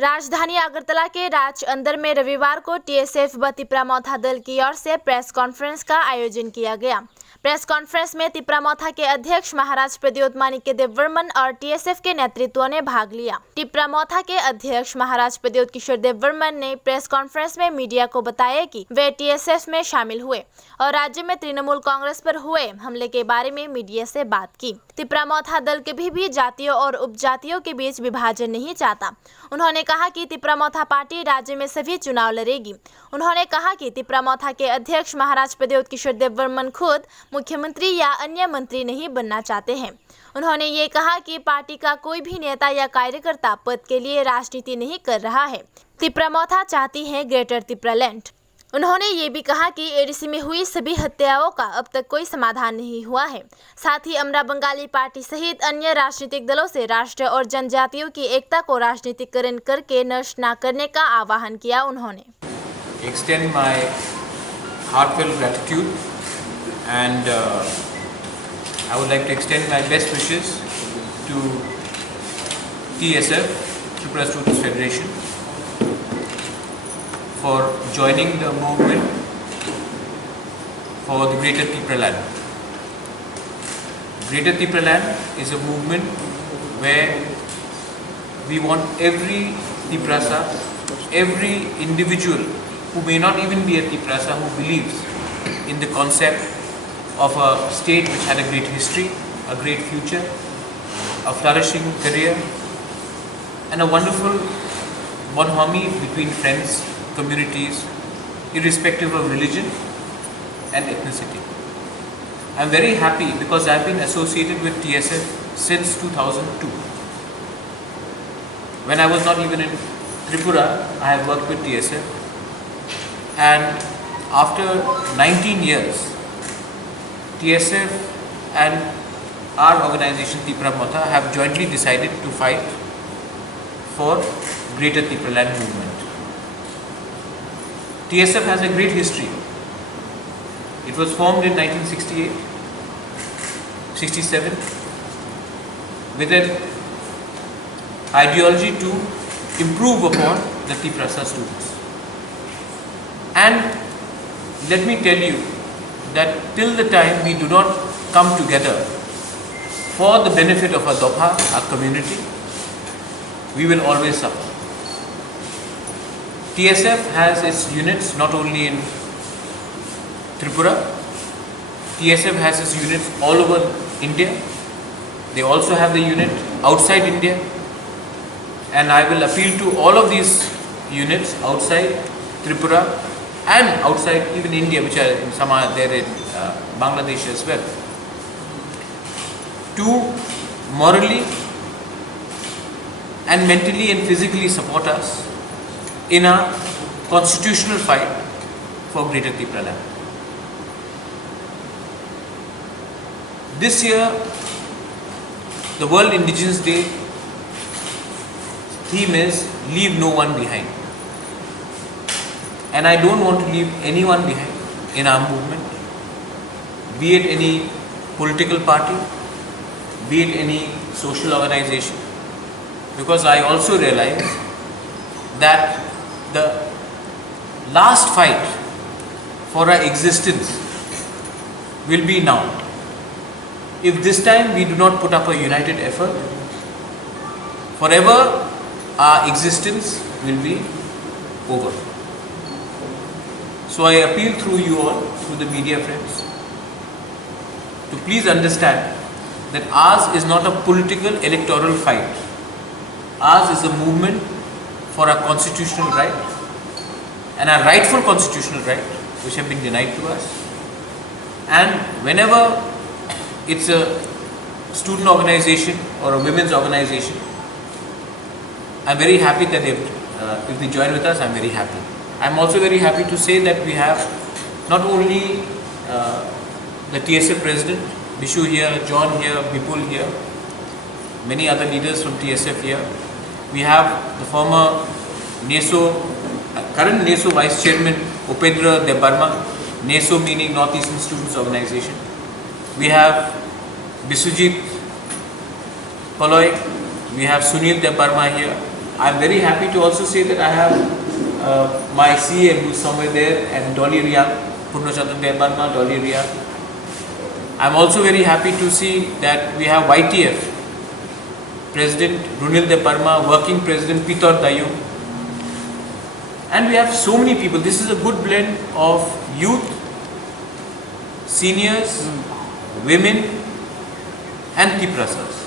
राजधानी अगरतला के राज अंदर में रविवार को टीएसएफ व तिपरामौथा दल की ओर से प्रेस कॉन्फ्रेंस का आयोजन किया गया। प्रेस कॉन्फ्रेंस में तिपरामौथा के अध्यक्ष महाराज प्रद्योत माणिक्य देव वर्मन और टीएसएफ के नेतृत्व ने भाग लिया। तिपरामौथा के अध्यक्ष महाराज प्रद्योत किशोर देव वर्मन ने प्रेस कॉन्फ्रेंस में मीडिया को बताया कि वे टीएसएफ में शामिल हुए और राज्य में तृणमूल कांग्रेस पर हुए हमले के बारे में मीडिया से बात की। तिपरामौथा दल कभी भी जातियों और उपजातियों के बीच विभाजन नहीं चाहता। उन्होंने कहा कि तिपरामौथा पार्टी राज्य में सभी चुनाव लड़ेगी। उन्होंने कहा कि तिपरामौथा के अध्यक्ष महाराज प्रद्योत किशोर देव वर्मन खुद मुख्यमंत्री या अन्य मंत्री नहीं बनना चाहते हैं। उन्होंने ये कहा कि पार्टी का कोई भी नेता या कार्यकर्ता पद के लिए राजनीति नहीं कर रहा है। तिपरामौथा चाहती है ग्रेटर तिपरालैंड। उन्होंने ये भी कहा कि एडीसी में हुई सभी हत्याओं का अब तक कोई समाधान नहीं हुआ है। साथ ही अमरा बंगाली पार्टी सहित अन्य राजनीतिक दलों से राष्ट्र और जनजातियों की एकता को राजनीतिकरण करके नष्ट न करने का आह्वान किया। उन्होंने extend my heartfelt gratitude and I would like to extend my best wishes to TSF, Tripura Students Federation, for joining the movement for the Greater Tipraland. Greater Tipraland is a movement where we want every Tiprasa, every individual who may not even be a Tiprasa, who believes in the concept of a state which had a great history, a great future, a flourishing career, and a wonderful bonhomie between friends, communities, irrespective of religion and ethnicity. I am very happy because I have been associated with TSF since 2002. When I was not even in Tripura, I have worked with TSF, and after 19 years, TSF and our organization Tiparamotha have jointly decided to fight for Greater Tipraland movement. TSF has a great history. It was formed in 1968, 67 with an ideology to improve upon the Tiprasa students. And let me tell you that till the time we do not come together for the benefit of our Dopha, our community, we will always suffer. TSF has its units not only in Tripura, TSF has its units all over India. They also have the unit outside India, and I will appeal to all of these units outside Tripura and outside even India, which are in some are there in Bangladesh as well, to morally and mentally and physically support us in a constitutional fight for Greater Tipraland. This year, the World Indigenous Day theme is Leave No One Behind. And I don't want to leave anyone behind in our movement, be it any political party, be it any social organization, because I also realize that the last fight for our existence will be now. If this time we do not put up a united effort, forever our existence will be over. So I appeal through you all, through the media friends, to please understand that ours is not a political electoral fight. Ours is a movement for our constitutional right and our rightful constitutional right, which have been denied to us. And whenever it's a student organization or a women's organization, I'm very happy that if they join with us, I'm very happy. I'm also very happy to say that we have not only the TSF president, Bishu here, John here, Bipul here, many other leaders from TSF here. We have the former NESO, current NESO Vice Chairman Upendra Debarma, NESO meaning North Eastern Students Organization. We have Bisujit Paloy, we have Sunil Debarma here, I'm very happy to also say that I have my CM who's somewhere there, and Dolly Riyan, Purnachandran Debarma, Dolly Riyan. I'm also very happy to see that we have YTF, President Runil Debarma, Working President Pitor Dayu. And we have so many people. This is a good blend of youth, seniors, women and Tiprasas.